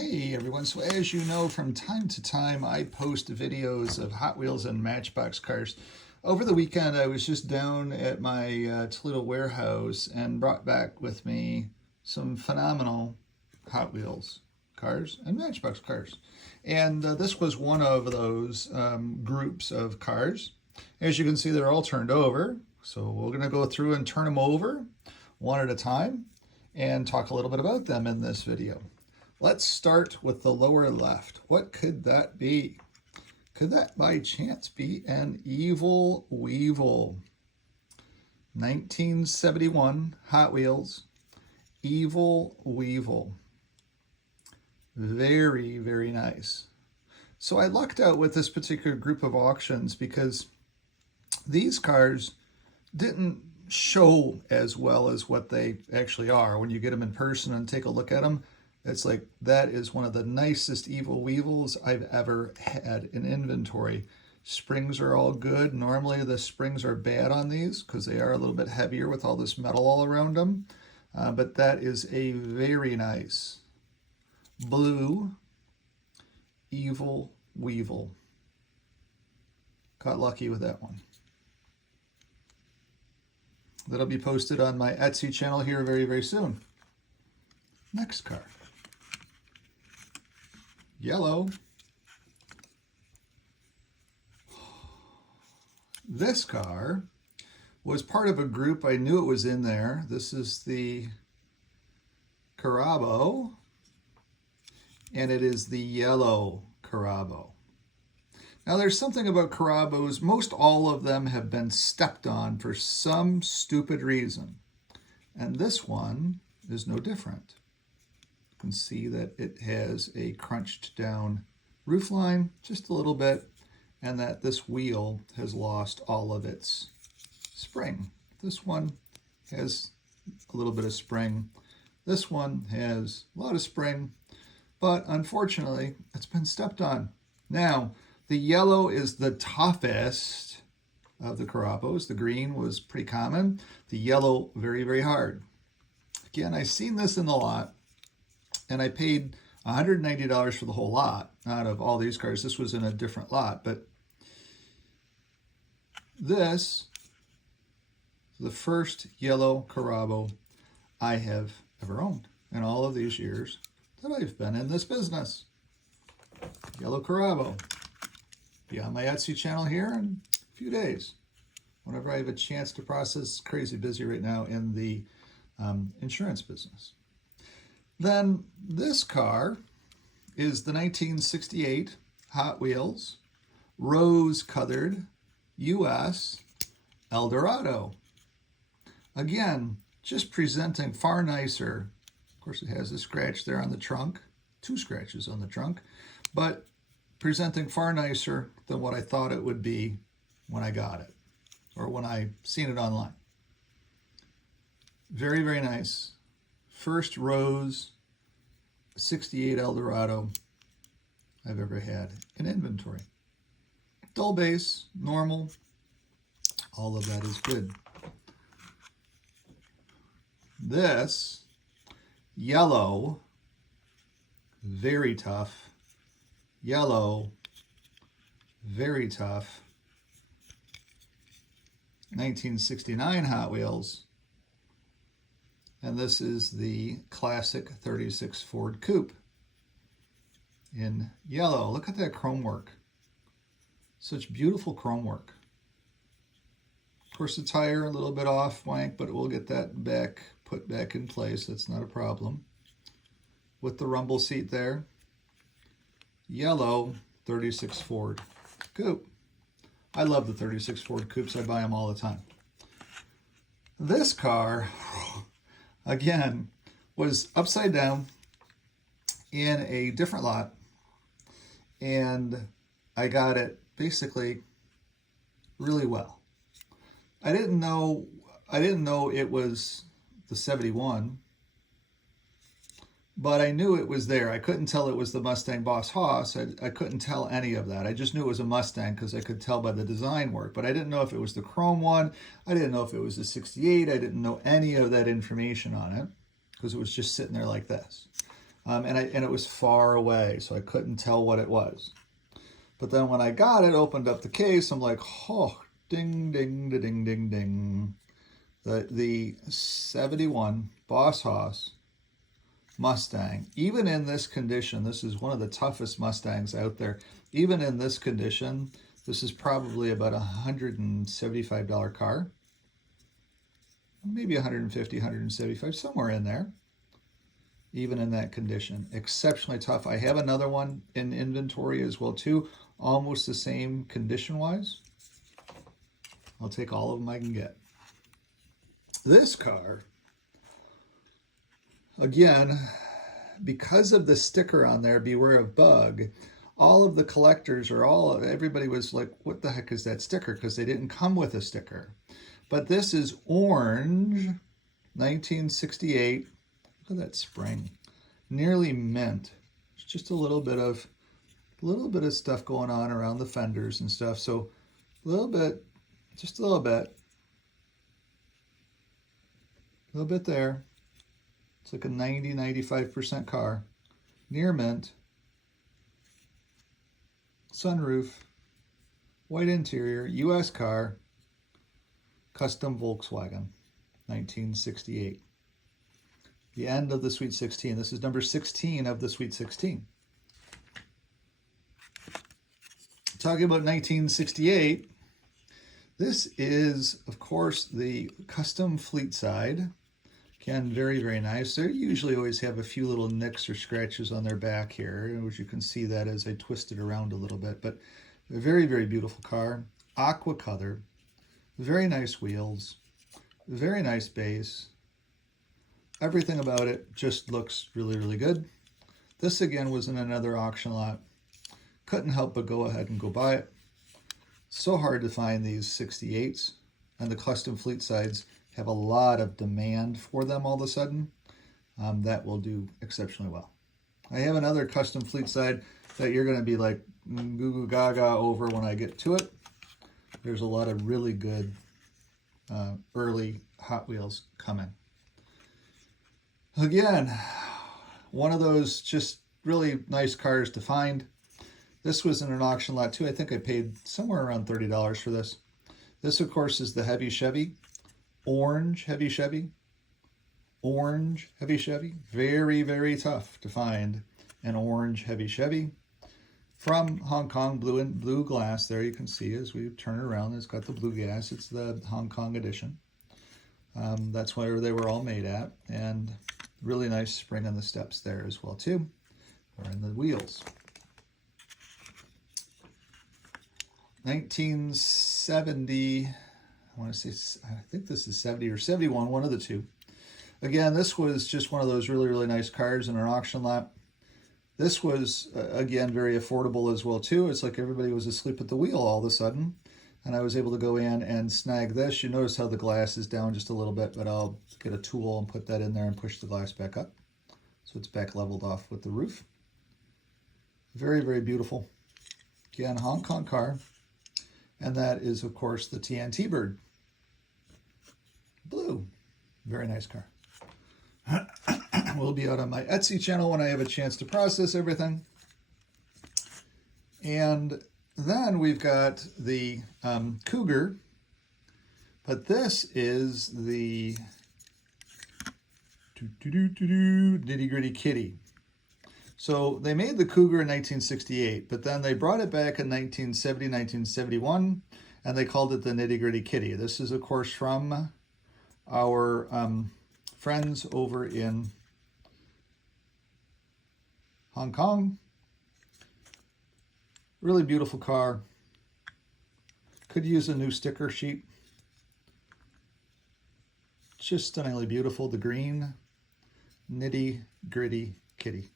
Hey everyone, so as you know, from time to time I post videos of Hot Wheels and Matchbox cars. Over the weekend I was just down at my Toledo warehouse and brought back with me some phenomenal Hot Wheels cars and Matchbox cars. And this was one of those groups of cars. As you can see, they're all turned over. So we're going to go through and turn them over one at a time and talk a little bit about them in this video. Let's start with the lower left. What could that be? Could that by chance be an Evil Weevil? 1971 Hot Wheels Evil Weevil. Very, very nice. So I lucked out with this particular group of auctions because these cars didn't show as well as what they actually are. When you get them in person and take a look at them, it's like, that is one of the nicest Evil Weevils I've ever had in inventory. Springs are all good. Normally the springs are bad on these because they are a little bit heavier with all this metal all around them. But that is a very nice blue Evil Weevil. Got lucky with that one. That'll be posted on my Etsy channel here very, very soon. Next car. Yellow. This car was part of a group. I knew it was in there. This is the Carabo, and it is the yellow Carabo. Now there's something about Carabos. Most all of them have been stepped on for some stupid reason. And this one is no different. You can see that it has a crunched down roof line just a little bit, and that this wheel has lost all of its spring. This one has a little bit of spring. This one has a lot of spring, but unfortunately it's been stepped on. Now the yellow is the toughest of the Carabos. The green was pretty common. The yellow, very, very hard. Again, I seen this in the lot, and I paid $190 for the whole lot out of all these cars. This was in a different lot, but this is the first yellow Carabo I have ever owned in all of these years that I've been in this business. Yellow Carabo. Be on my Etsy channel here in a few days, whenever I have a chance to process. Crazy busy right now in the insurance business. Then this car is the 1968 Hot Wheels rose-colored US Eldorado. Again, just presenting far nicer. Of course, it has a scratch there on the trunk, 2 scratches on the trunk, but presenting far nicer than what I thought it would be when I got it, or when I seen it online. Very, very nice. First rose 68 Eldorado I've ever had in inventory. Dull base, normal, all of that is good. This yellow, very tough, yellow, very tough, 1969 Hot Wheels. And this is the classic 36 Ford Coupe in yellow. Look at that chrome work. Such beautiful chrome work. Of course, the tire a little bit off wank, but we'll get that back, put back in place. That's not a problem. With the rumble seat there. Yellow 36 Ford Coupe. I love the 36 Ford Coupes. I buy them all the time. This car, again, was upside down in a different lot, and I got it basically really well. I didn't know it was the 71, but I knew it was there. I couldn't tell it was the Mustang Boss Hoss. I couldn't tell any of that. I just knew it was a Mustang because I could tell by the design work, but I didn't know if it was the chrome one. I didn't know if it was the 68. I didn't know any of that information on it because it was just sitting there like this. and it was far away, so I couldn't tell what it was. But then when I got it, opened up the case, I'm like, oh, ding, ding, da, ding, ding, ding. The 71 Boss Hoss Mustang, even in this condition, this is one of the toughest Mustangs out there. Even in this condition, this is probably about $175 car. Maybe 150, 175, somewhere in there. Even in that condition, exceptionally tough. I have another one in inventory as well too, almost the same condition-wise. I'll take all of them I can get. This car, again, because of the sticker on there, beware of bug, all of the collectors everybody was like, what the heck is that sticker? Because they didn't come with a sticker. But this is orange, 1968. Look at that spring. Nearly mint. It's just a little bit of stuff going on around the fenders and stuff. So a little bit, just a little bit. A little bit there. It's like a 90-95% car. Near mint. Sunroof. White interior. US car. Custom Volkswagen. 1968. The end of the Sweet 16. This is number 16 of the Sweet 16. Talking about 1968, this is, of course, the custom fleet side. Again, very, very nice. They usually always have a few little nicks or scratches on their back here, which you can see that as I twist it around a little bit. But a very, very beautiful car. Aqua color. Very nice wheels. Very nice base. Everything about it just looks really, really good. This, again, was in another auction lot. Couldn't help but go ahead and go buy it. So hard to find these 68s. And the custom fleet sides have a lot of demand for them all of a sudden. That will do exceptionally well. I have another custom fleet side that you're going to be like goo goo gaga over when I get to it. There's a lot of really good early Hot Wheels coming. Again, one of those just really nice cars to find. This was in an auction lot too. I think I paid somewhere around $30 for this. This, of course, is the heavy Chevy. Orange heavy Chevy. Orange heavy Chevy. Very, very tough to find an orange heavy Chevy. From Hong Kong, blue glass. There you can see as we turn it around, it's got the blue gas. It's the Hong Kong edition. That's where they were all made at. And really nice spring on the steps there as well too, or in the wheels. 1970, I think this is 70 or 71, one of the two. Again, this was just one of those really, really nice cars in an auction lot. This was, again, very affordable as well too. It's like everybody was asleep at the wheel all of a sudden, and I was able to go in and snag this. You notice how the glass is down just a little bit, but I'll get a tool and put that in there and push the glass back up. So it's back leveled off with the roof. Very, very beautiful. Again, Hong Kong car. And that is, of course, the TNT Bird. Blue. Very nice car. Will be out on my Etsy channel when I have a chance to process everything. And then we've got the Cougar. But this is the Nitty Gritty Kitty. So they made the Cougar in 1968, but then they brought it back in 1970, 1971, and they called it the Nitty Gritty Kitty. This is, of course, from our friends over in Hong Kong. Really beautiful car. Could use a new sticker sheet. Just stunningly beautiful. The green Nitty Gritty Kitty.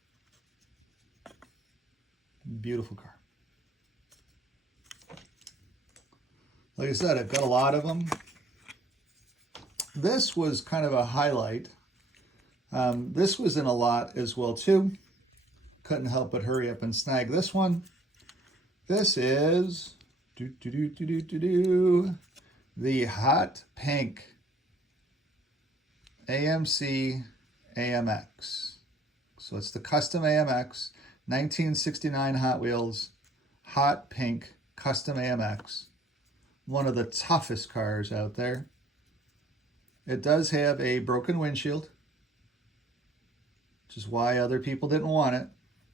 Beautiful car. Like I said, I've got a lot of them. This was kind of a highlight. This was in a lot as well too. Couldn't help but hurry up and snag this one. This is the hot pink AMC AMX. So it's the Custom AMX 1969 Hot Wheels Hot Pink Custom AMX. One of the toughest cars out there. It does have a broken windshield, which is why other people didn't want it.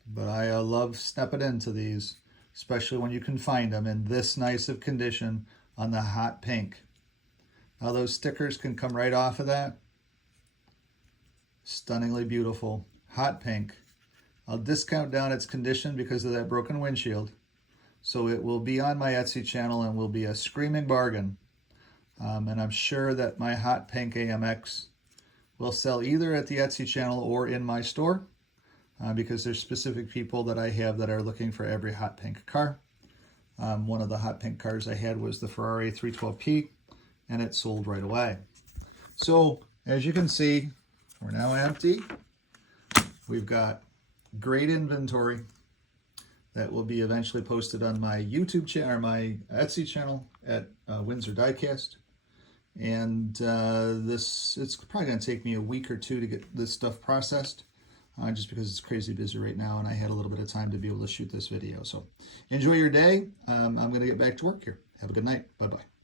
But I love stepping into these, especially when you can find them in this nice of condition on the hot pink. Now those stickers can come right off of that. Stunningly beautiful. Hot pink. I'll discount down its condition because of that broken windshield. So it will be on my Etsy channel and will be a screaming bargain. And I'm sure that my hot pink AMX will sell either at the Etsy channel or in my store. Because there's specific people that I have that are looking for every hot pink car. One of the hot pink cars I had was the Ferrari 312P, and it sold right away. So as you can see, we're now empty. We've got great inventory that will be eventually posted on my YouTube channel or my Etsy channel at Windsor Diecast. And it's probably going to take me a week or two to get this stuff processed. Just because it's crazy busy right now and I had a little bit of time to be able to shoot this video. So enjoy your day. I'm going to get back to work here. Have a good night. Bye-bye.